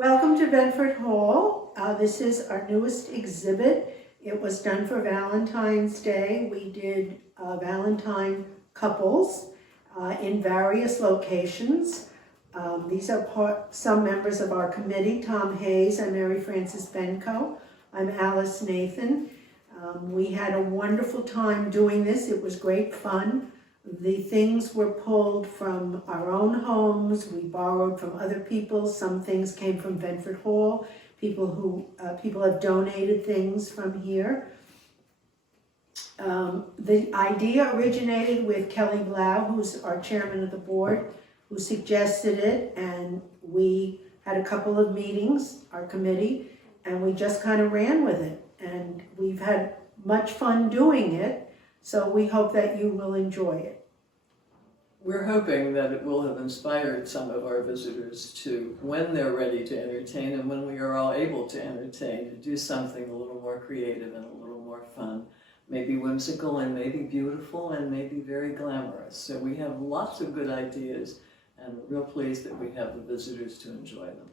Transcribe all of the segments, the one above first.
Welcome to Ventfort Hall. This is our newest exhibit. It was done for Valentine's Day. We did Valentine couples in various locations. These are some members of our committee: Tom Hayes and Mary Frances Benko. I'm Alice Nathan. We had a wonderful time doing this. It was great fun. The things were pulled from our own homes. We borrowed from other people. Some things came from Ventfort Hall. People have donated things from here. The idea originated with Kelly Blau, who's our chairman of the board, who suggested it, and we had a couple of meetings, our committee, and we just kind of ran with it. And we've had much fun doing it. So we hope that you will enjoy it. We're hoping that it will have inspired some of our visitors to, when they're ready to entertain and when we are all able to entertain, to do something a little more creative and a little more fun. Maybe whimsical and maybe beautiful and maybe very glamorous. So we have lots of good ideas and we're real pleased that we have the visitors to enjoy them.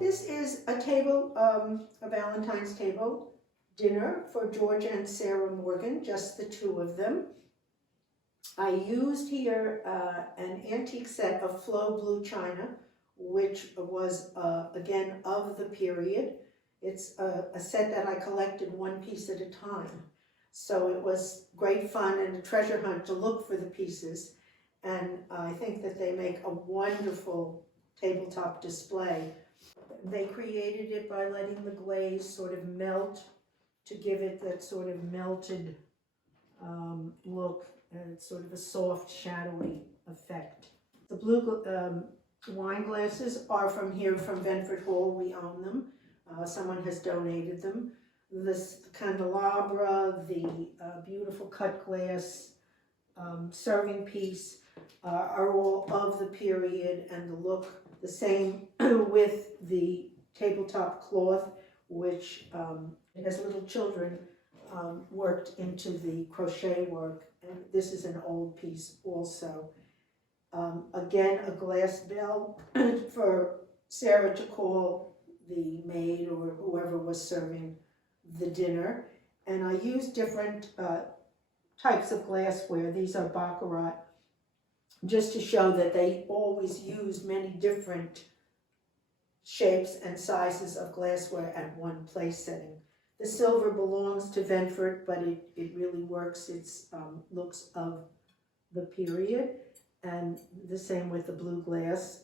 This is a table, a Valentine's table dinner for George and Sarah Morgan, just the two of them. I used here an antique set of Flow Blue china, which was, again, of the period. It's a set that I collected one piece at a time. So it was great fun and a treasure hunt to look for the pieces. And I think that they make a wonderful tabletop display. They created it by letting the glaze sort of melt to give it that sort of melted look, and it's sort of a soft, shadowy effect. The blue wine glasses are from here, from Ventfort Hall. We own them. Someone has donated them. This candelabra, the beautiful cut glass serving piece are all of the period, and the look the same with the tabletop cloth, which has little children worked into the crochet work, and this is an old piece also. Again, a glass bell for Sarah to call the maid or whoever was serving the dinner. And I used different types of glassware. These are baccarat, just to show that they always used many different shapes and sizes of glassware at one place setting. The silver belongs to Ventfort, but it really works. It's looks of the period. And the same with the blue glass,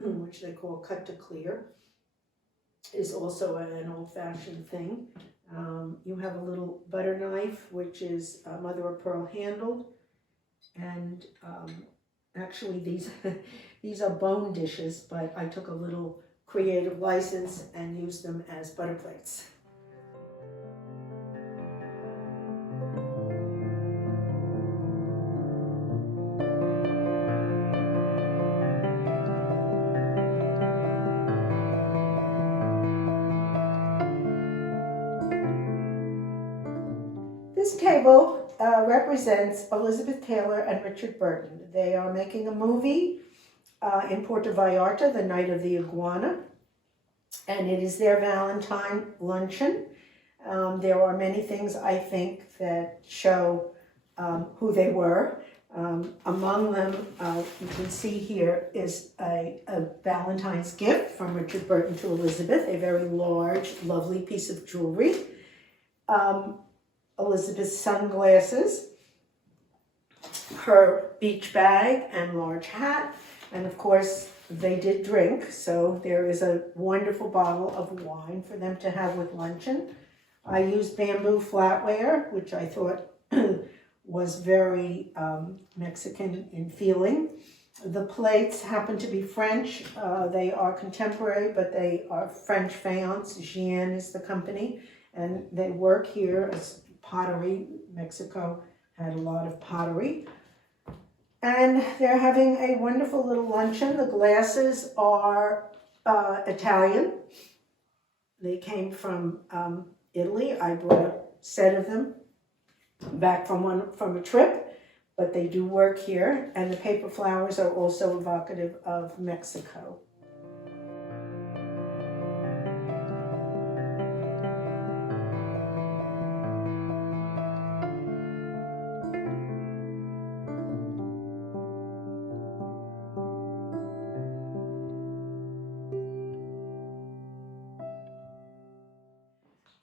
which they call cut to clear, is also an old-fashioned thing. You have a little butter knife, which is mother of pearl handled. And actually these are bone dishes, but I took a little creative license and used them as butter plates. This table represents Elizabeth Taylor and Richard Burton. They are making a movie in Puerto Vallarta, the night of the iguana, and it is their Valentine luncheon. There are many things, I think, that show who they were. Among them, you can see here is a Valentine's gift from Richard Burton to Elizabeth, a very large, lovely piece of jewelry. Elizabeth's sunglasses, her beach bag and large hat, and of course they did drink, so there is a wonderful bottle of wine for them to have with luncheon. I used bamboo flatware, which I thought was very Mexican in feeling. The plates happen to be French. They are contemporary, but they are French faience. Jean is the company, and they work here as pottery. Mexico had a lot of pottery. And they're having a wonderful little luncheon. The glasses are Italian. They came from Italy. I brought set of them back from a trip, but they do work here. And the paper flowers are also evocative of Mexico.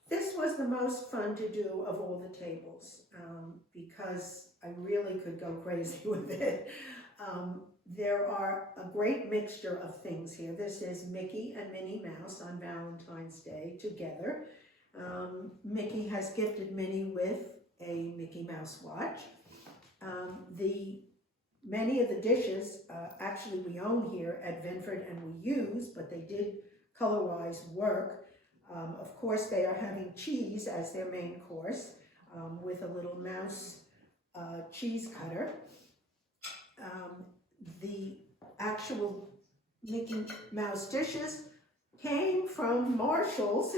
This was the most fun to do of all the tables because I really could go crazy with it. There are a great mixture of things here. This is Mickey and Minnie Mouse on Valentine's Day together. Mickey has gifted Minnie with a Mickey Mouse watch. Many of the dishes actually we own here at Ventfort and we use, but they did color-wise work. Of course, they are having cheese as their main course with a little mouse cheese cutter. The actual Mickey Mouse dishes came from Marshall's,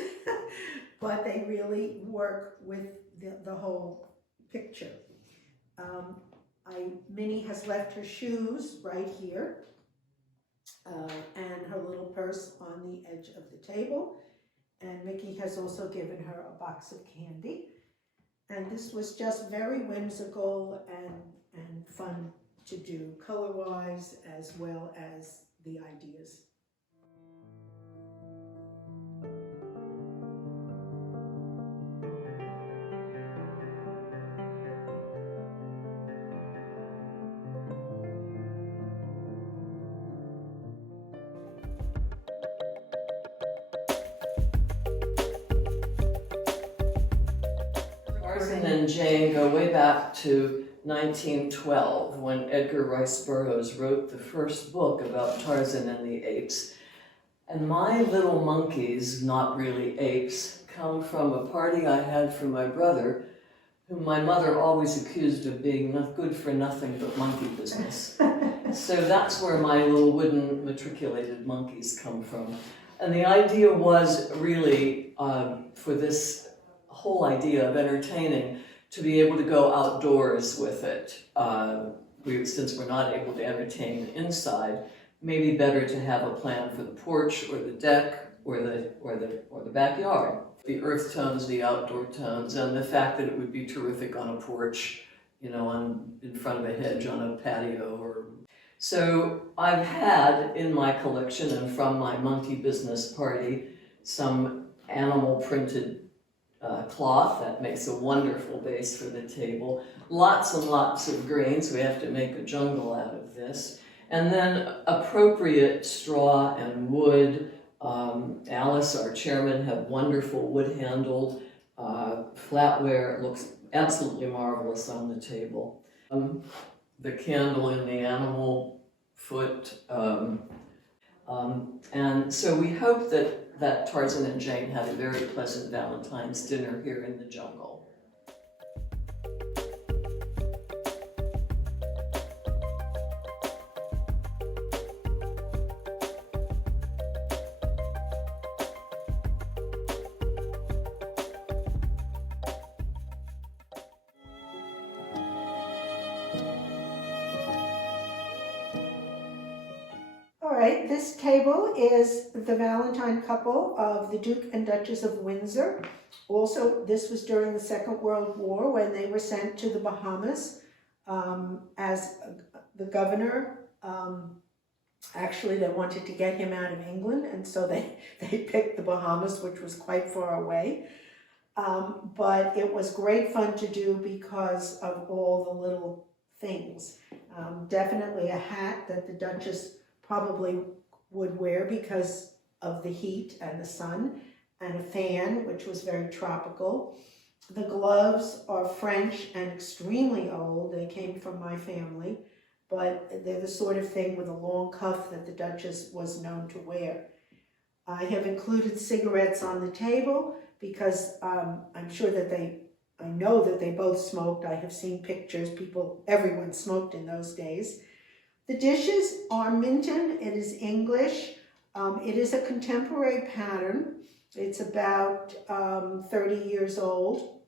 but they really work with the whole picture. Minnie has left her shoes right here and her little purse on the edge of the table. And Mickey has also given her a box of candy. And this was just very whimsical and fun to do, color-wise as well as the ideas. Tarzan and Jane go way back to 1912 when Edgar Rice Burroughs wrote the first book about Tarzan and the apes. And my little monkeys, not really apes, come from a party I had for my brother, whom my mother always accused of being not good for nothing but monkey business. So that's where my little wooden matriculated monkeys come from. And the idea was really for this whole idea of entertaining to be able to go outdoors with it. Since we're not able to entertain inside, maybe better to have a plan for the porch or the deck or the backyard. The earth tones, the outdoor tones, and the fact that it would be terrific on a porch, you know, in front of a hedge on a patio. So I've had in my collection and from my monkey business party some animal printed cloth that makes a wonderful base for the table. Lots and lots of grains. We have to make a jungle out of this. And then appropriate straw and wood. Alice, our chairman, have wonderful wood-handled flatware. It looks absolutely marvelous on the table. The candle in the animal foot. And so we hope that Tarzan and Jane had a very pleasant Valentine's dinner here in the jungle. This table is the Valentine couple of the Duke and Duchess of Windsor. Also, this was during the Second World War when they were sent to the Bahamas as the governor. Actually, they wanted to get him out of England, and so they picked the Bahamas, which was quite far away. But it was great fun to do because of all the little things. Definitely a hat that the Duchess probably would wear because of the heat and the sun, and a fan, which was very tropical. The gloves are French and extremely old. They came from my family, but they're the sort of thing with a long cuff that the Duchess was known to wear. I have included cigarettes on the table because I'm sure that I know that they both smoked. I have seen pictures. Everyone smoked in those days. The dishes are Minton. It is English. It is a contemporary pattern. It's about 30 years old.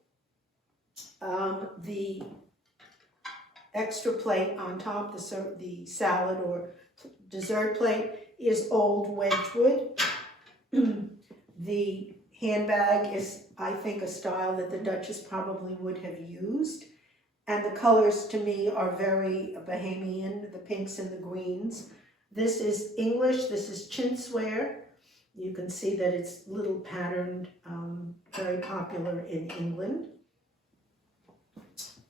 The extra plate on top, the salad or dessert plate, is old Wedgwood. The handbag is, I think, a style that the Duchess probably would have used. And the colors to me are very Bahamian, the pinks and the greens. This is English, this is chintz-ware. You can see that it's little patterned, very popular in England.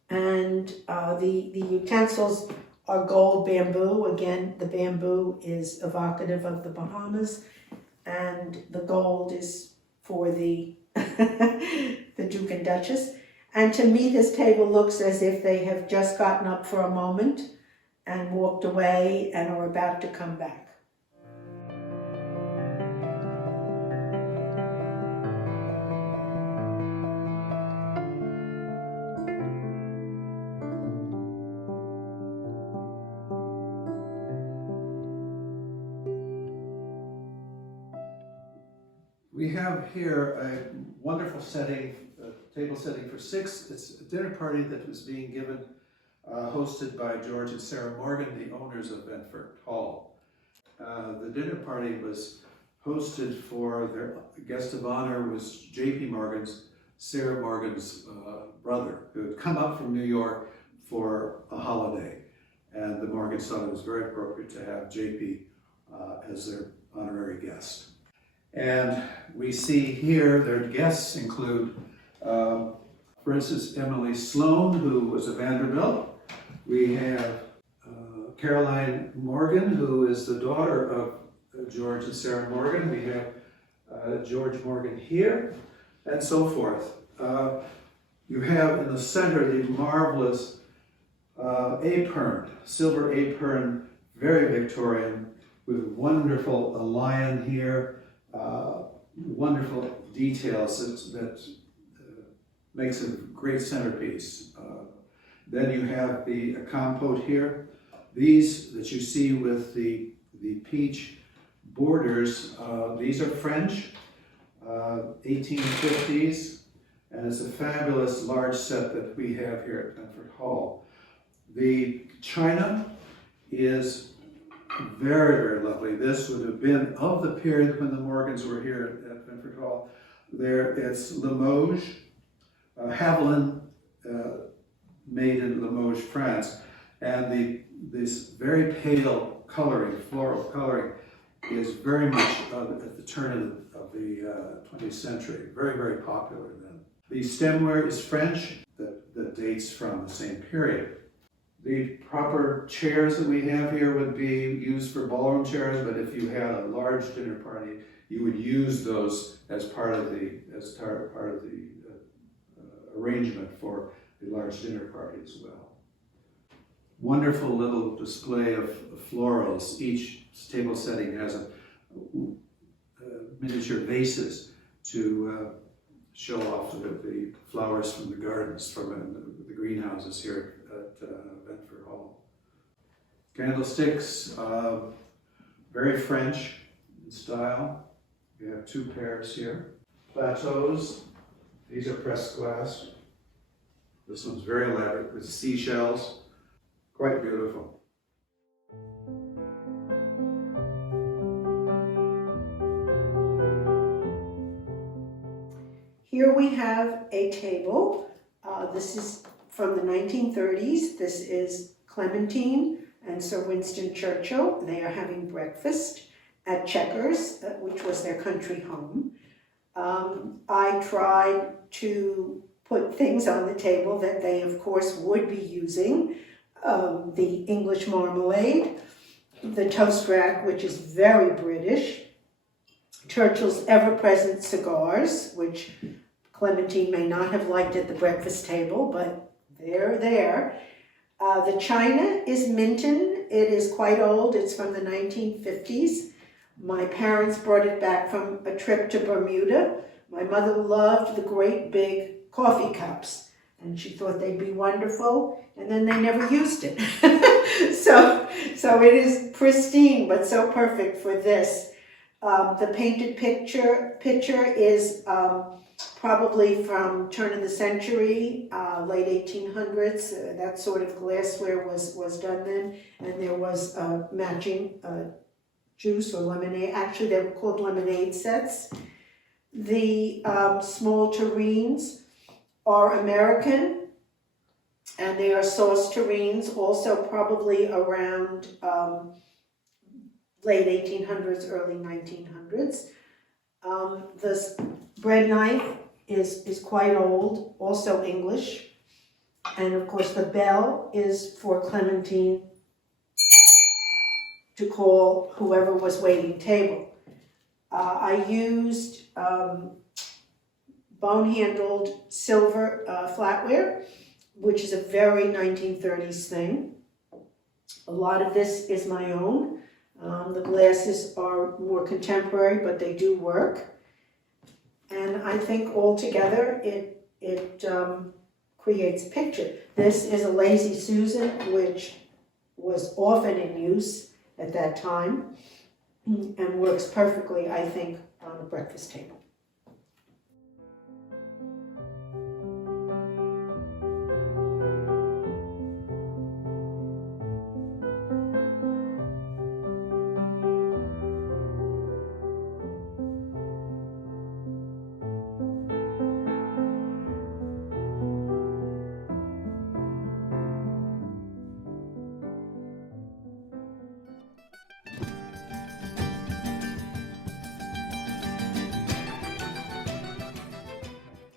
And the utensils are gold bamboo. Again, the bamboo is evocative of the Bahamas, and the gold is for the the Duke and Duchess. And to me, this table looks as if they have just gotten up for a moment and walked away and are about to come back. We have here a wonderful setting, a table setting for 6. It's a dinner party that was being given, hosted by George and Sarah Morgan, the owners of Ventfort Hall. The dinner party was hosted for their guest of honor was J.P. Morgan's, Sarah Morgan's brother, who had come up from New York for a holiday. And the Morgans thought it was very appropriate to have J.P. As their honorary guest. And we see here their guests include, for instance, Emily Sloan, who was a Vanderbilt. We have Caroline Morgan, who is the daughter of George and Sarah Morgan. We have George Morgan here, and so forth. You have in the center the marvelous apron, silver apron, very Victorian, with wonderful lion here. Wonderful details that makes a great centerpiece. Then you have the compote here. These that you see with the peach borders, these are French, 1850s, and it's a fabulous large set that we have here at Ventfort Hall. The china is very, very lovely. This would have been of the period when the Morgans were here at Ventfort Hall. There, it's Limoges, Haviland, made in Limoges, France, and this very pale coloring, floral coloring, is very much at the turn of the 20th century. Very, very popular then. The stemware is French, that dates from the same period. The proper chairs that we have here would be used for ballroom chairs, but if you had a large dinner party, you would use those as part of the arrangement for the large dinner party as well. Wonderful little display of florals. Each table setting has a miniature vases to show off the flowers from the gardens, from the greenhouses here at Ventfort Hall. Candlesticks, very French in style. We have 2 pairs here. Plateaus, these are pressed glass. This one's very elaborate with seashells. Quite beautiful. Here we have a table. This is from the 1930s. This is Clementine and Sir Winston Churchill. They are having breakfast at Chequers, which was their country home. I tried to put things on the table that they, of course, would be using. The English marmalade, the toast rack, which is very British, Churchill's ever-present cigars, which Clementine may not have liked at the breakfast table, but they're there. The china is Minton. It is quite old. It's from the 1950s. My parents brought it back from a trip to Bermuda. My mother loved the great big coffee cups, and she thought they'd be wonderful, and then they never used it. so it is pristine, but so perfect for this. The painted pitcher is probably from turn of the century, late 1800s. That sort of glassware was done then, and there was matching juice or lemonade. Actually, they were called lemonade sets. The small tureens are American, and they are sauce tureens, also probably around late 1800s, early 1900s. The bread knife is quite old, also English. And of course the bell is for Clementine to call whoever was waiting table. I used bone-handled silver flatware, which is a very 1930s thing. A lot of this is my own. The glasses are more contemporary, but they do work. And I think altogether it creates a picture. This is a Lazy Susan, which was often in use at that time and works perfectly, I think, on a breakfast table.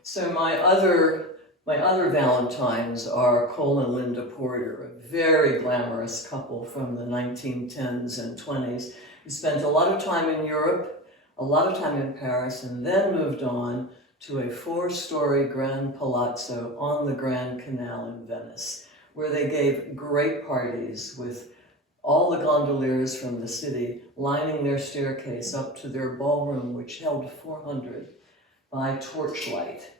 So my other Valentines are Cole and Linda Porter, a very glamorous couple from the 1910s and 20s, who spent a lot of time in Europe, a lot of time in Paris, and then moved on to a 4-story Grand Palazzo on the Grand Canal in Venice, where they gave great parties with all the gondoliers from the city lining their staircase up to their ballroom, which held 400 by torchlight.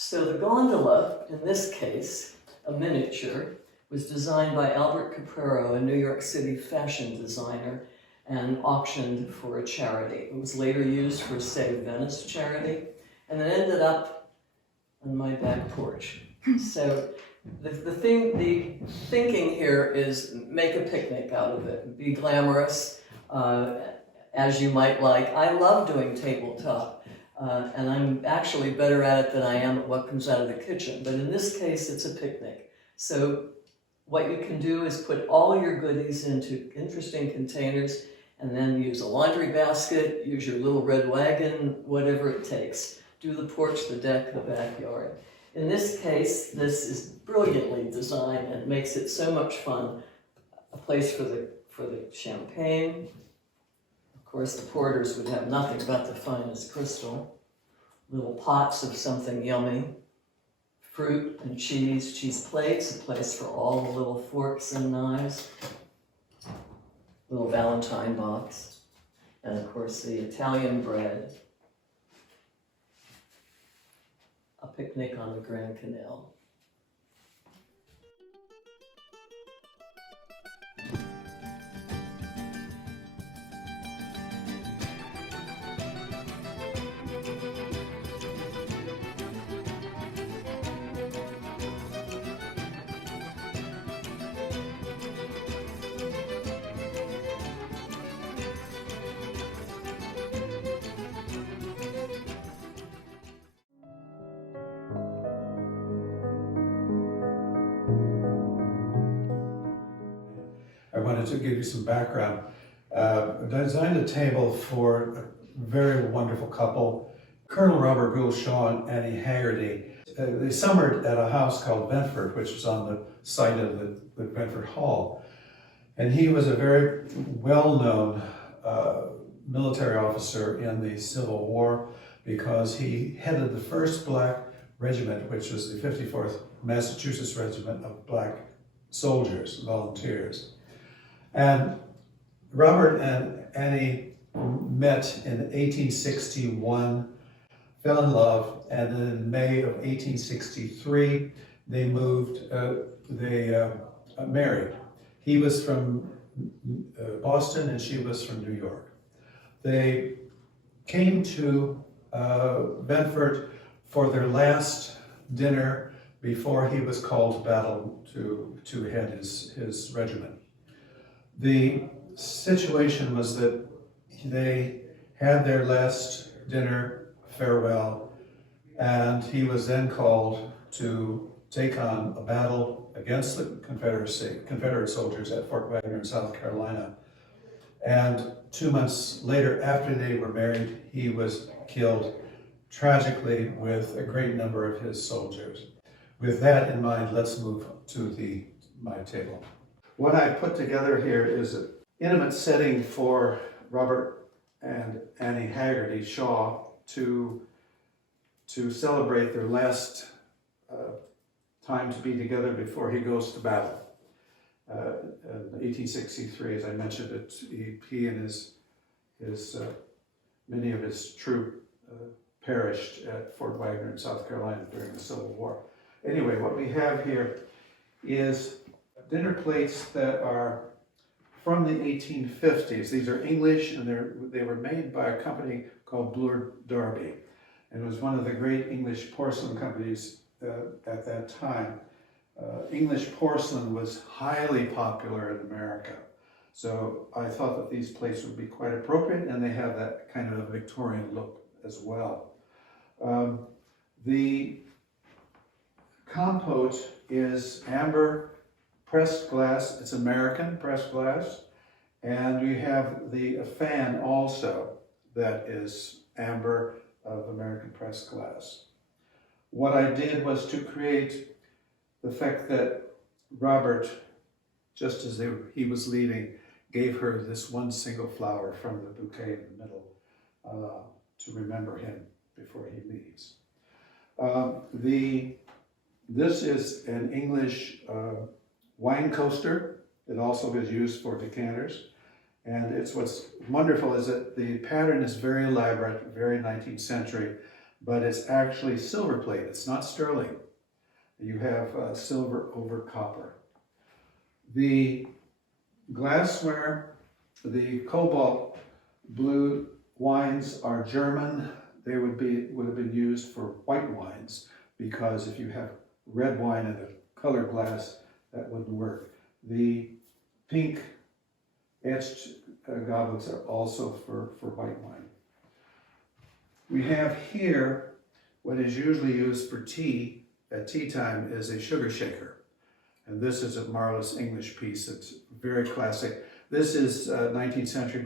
So the gondola, in this case, a miniature, was designed by Albert Caprero, a New York City fashion designer, and auctioned for a charity. It was later used for Save Venice charity, and it ended up on my back porch. So the thinking here is make a picnic out of it, be glamorous, as you might like. I love doing tabletop. And I'm actually better at it than I am at what comes out of the kitchen. But in this case, it's a picnic. So what you can do is put all your goodies into interesting containers and then use a laundry basket, use your little red wagon, whatever it takes. Do the porch, the deck, the backyard. In this case, this is brilliantly designed and makes it so much fun. A place for the champagne. Of course, the porters would have nothing but the finest crystal. Little pots of something yummy. Fruit and cheese plates, a place for all the little forks and knives. Little Valentine box. And of course, the Italian bread. A picnic on the Grand Canal. I wanted to give you some background. I designed a table for a very wonderful couple, Colonel Robert Gould, Shawn, and Annie Haggerty. They summered at a house called Ventfort, which was on the site of the Ventfort Hall. And he was a very well-known military officer in the Civil War because he headed the 1st Black Regiment, which was the 54th Massachusetts Regiment of Black soldiers, volunteers. And Robert and Annie met in 1861, fell in love, and then in May of 1863, they married. He was from Boston and she was from New York. They came to Ventfort for their last dinner before he was called to battle to head his regiment. The situation was that they had their last dinner farewell, and he was then called to take on a battle against the Confederate soldiers at Fort Wagner in South Carolina. And 2 months later, after they were married, he was killed tragically with a great number of his soldiers. With that in mind, let's move to my table. What I put together here is an intimate setting for Robert and Annie Haggerty Shaw to celebrate their last time to be together before he goes to battle. In 1863, as I mentioned, he and many of his troop perished at Fort Wagner in South Carolina during the Civil War. Anyway, what we have here is dinner plates that are from the 1850s. These are English, and they were made by a company called Bloor Darby, and it was one of the great English porcelain companies at that time. English porcelain was highly popular in America, so I thought that these plates would be quite appropriate, and they have that kind of a Victorian look as well. The compote is amber pressed glass. It's American pressed glass, and we have a fan also that is amber of American pressed glass. What I did was to create the fact that Robert, just as he was leaving, gave her this one single flower from the bouquet in the middle to remember him before he leaves. This is an English wine coaster. It also is used for decanters. And what's wonderful is that the pattern is very elaborate, very 19th century, but it's actually silver plate. It's not sterling. You have silver over copper. The glassware, the cobalt blue wines are German. They would have been used for white wines, because if you have red wine in a colored glass, that wouldn't work. The pink etched goblets are also for white wine. We have here what is usually used for tea at tea time is a sugar shaker. And this is a marvelous English piece. It's very classic. This is 19th century,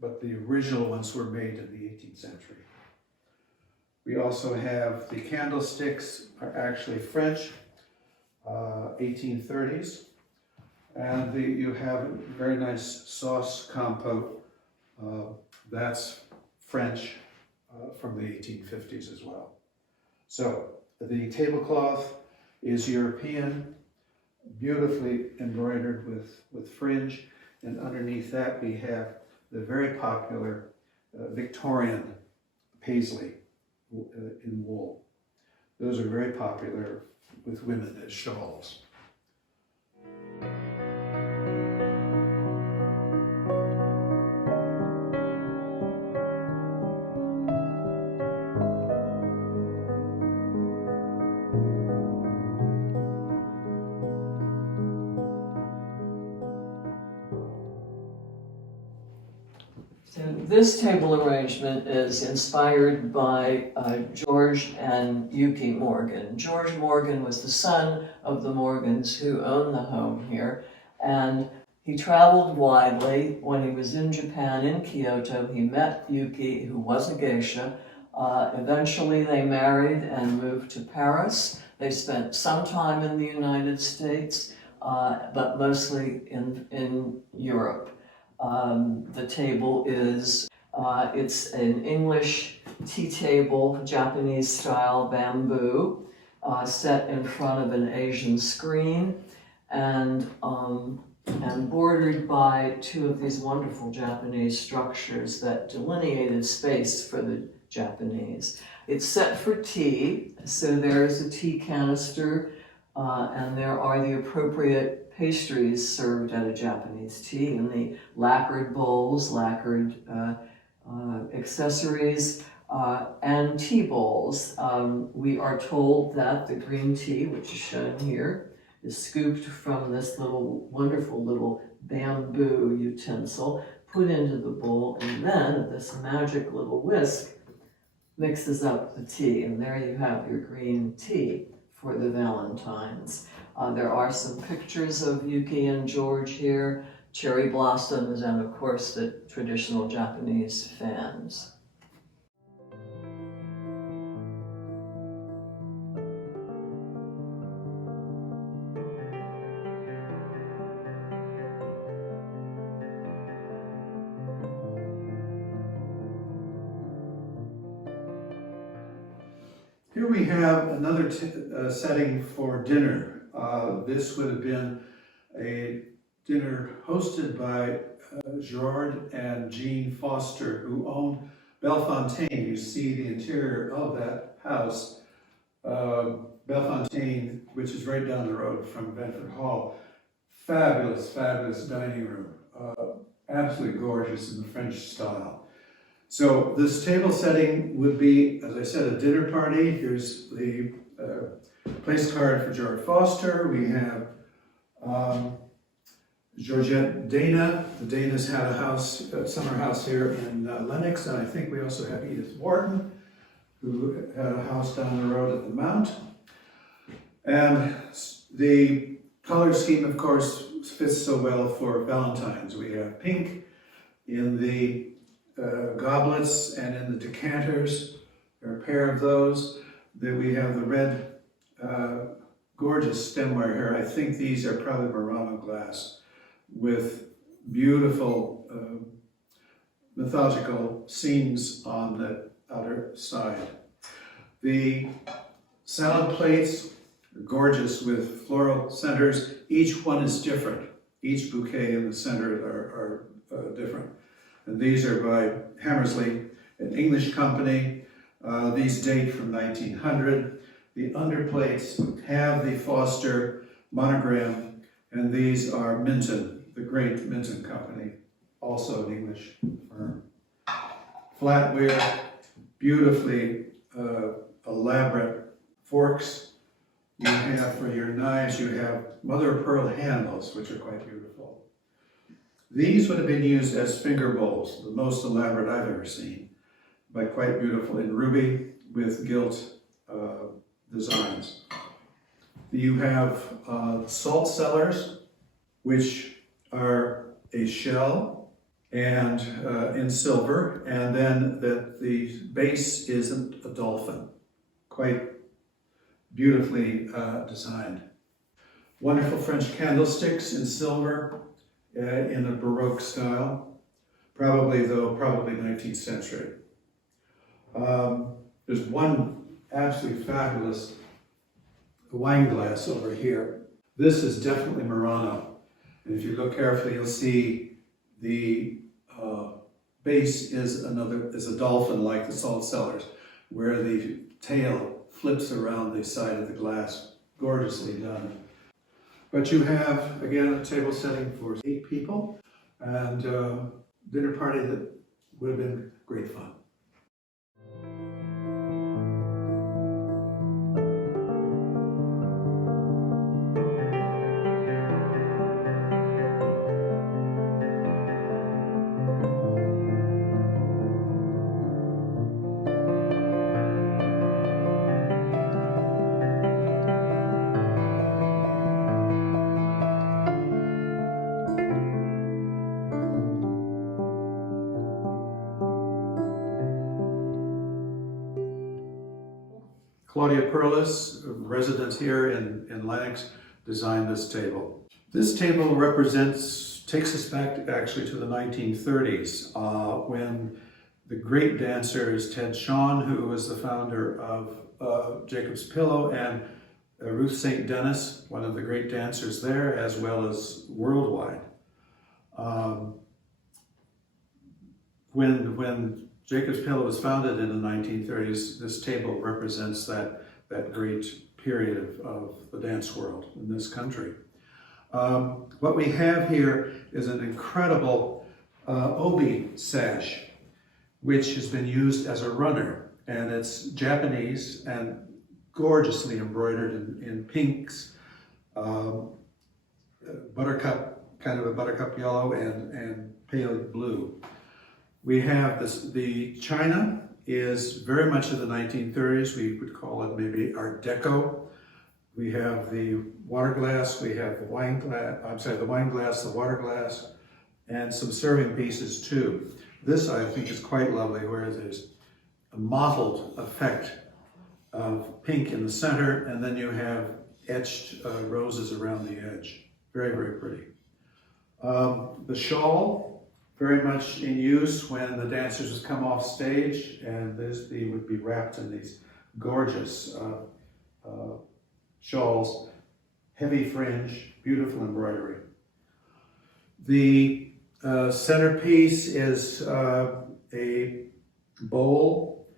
but the original ones were made in the 18th century. We also have the candlesticks are actually French, 1830s. And you have a very nice sauce compote. That's French from the 1850s as well. So the tablecloth is European, beautifully embroidered with fringe. And underneath that we have the very popular Victorian paisley in wool. Those are very popular with women as shawls. So this table arrangement is inspired by George and Yuki Morgan. George Morgan was the son of the Morgans who owned the home here, and he traveled widely. When he was in Japan, in Kyoto, he met Yuki, who was a geisha. Eventually they married and moved to Paris. They spent some time in the United States, but mostly in Europe. The table is, it's an English tea table, Japanese style bamboo, set in front of an Asian screen, and bordered by two of these wonderful Japanese structures that delineated space for the Japanese. It's set for tea, so there's a tea canister, and there are the appropriate pastries served at a Japanese tea in the lacquered bowls, lacquered accessories. and tea bowls. We are told that the green tea, which is shown here, is scooped from this wonderful little bamboo utensil, put into the bowl, and then this magic little whisk mixes up the tea, and there you have your green tea for the Valentines. There are some pictures of Yuki and George here, cherry blossoms, and of course the traditional Japanese fans. Here we have another setting for dinner. This would have been a dinner hosted by Giraud and Jean Foster, who owned Bellefontaine. You see the interior of that house. Bellefontaine, which is right down the road from Ventfort Hall. Fabulous, fabulous dining room. Absolutely gorgeous in the French style. So this table setting would be, as I said, a dinner party. Here's the place card for George Foster. We have Georgette Dana. The Danas had a house, a summer house here in Lennox, and I think we also have Edith Wharton, who had a house down the road at the Mount. And the color scheme, of course, fits so well for Valentine's. We have pink in the goblets and in the decanters. There are a pair of those. Then we have the red, gorgeous stemware here. I think these are probably Murano glass with beautiful mythological scenes on the outer side. The salad plates are gorgeous with floral centers. Each one is different. Each bouquet in the center are different. And these are by Hammersley, an English company. These date from 1900. The underplates have the Foster monogram, and these are Minton, the great Minton company, also an English firm. Flatware, beautifully elaborate forks. You have for your knives, you have mother of pearl handles, which are quite beautiful. These would have been used as finger bowls, the most elaborate I've ever seen, but quite beautiful in ruby with gilt designs. You have salt cellars, which are a shell and in silver, and then the base is a dolphin, quite beautifully designed. Wonderful French candlesticks in silver in a Baroque style, probably 19th century. There's one absolutely fabulous wine glass over here. This is definitely Murano. And if you look carefully, you'll see the base is a dolphin like the salt cellars, where the tail flips around the side of the glass. Gorgeously done. But you have, again, a table setting for 8 people and a dinner party that would have been great fun. Claudia Perles, resident here in Lennox, designed this table. This table takes us back actually to the 1930s when the great dancers Ted Shawn, who was the founder of Jacob's Pillow, and Ruth St. Denis, one of the great dancers there, as well as worldwide. When Jacob's Pillow was founded in the 1930s, this table represents that great period of the dance world in this country. What we have here is an incredible obi sash. which has been used as a runner, and it's Japanese and gorgeously embroidered in pinks, buttercup, kind of a buttercup yellow and pale blue. We have this, the china is very much of the 1930s. We would call it maybe Art Deco. We have the water glass, we have the wine glass, the wine glass, the water glass, and some serving pieces too. This I think is quite lovely, where there's a mottled effect of pink in the center, and then you have etched roses around the edge. Very, very pretty. The shawl, very much in use when the dancers would come off stage, and they would be wrapped in these gorgeous shawls, heavy fringe, beautiful embroidery. The centerpiece is a bowl,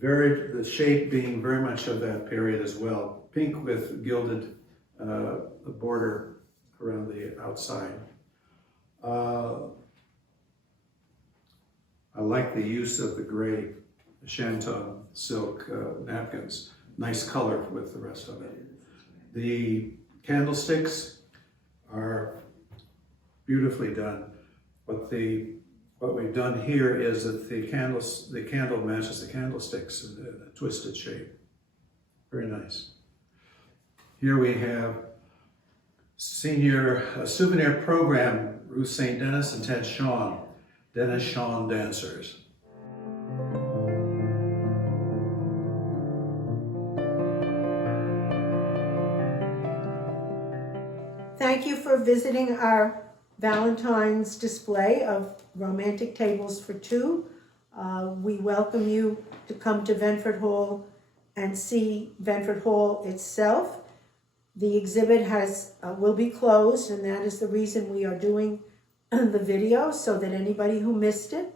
the shape being very much of that period as well. Pink with gilded border around the outside. I like the use of the gray shantung silk napkins. Nice color with the rest of it. The candlesticks are beautifully done. What we've done here is that the candle matches the candlesticks in a twisted shape. Very nice. Here we have senior souvenir program, Ruth St. Denis and Ted Shawn, Denis Shawn dancers. Thank you for visiting our Valentine's display of romantic tables for two. We welcome you to come to Ventfort Hall and see Ventfort Hall itself. The exhibit will be closed, and that is the reason we are doing the video, so that anybody who missed it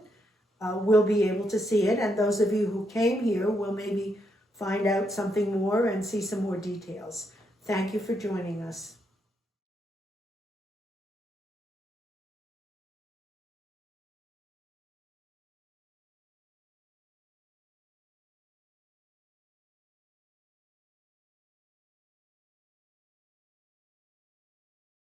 will be able to see it, and those of you who came here will maybe find out something more and see some more details. Thank you for joining us.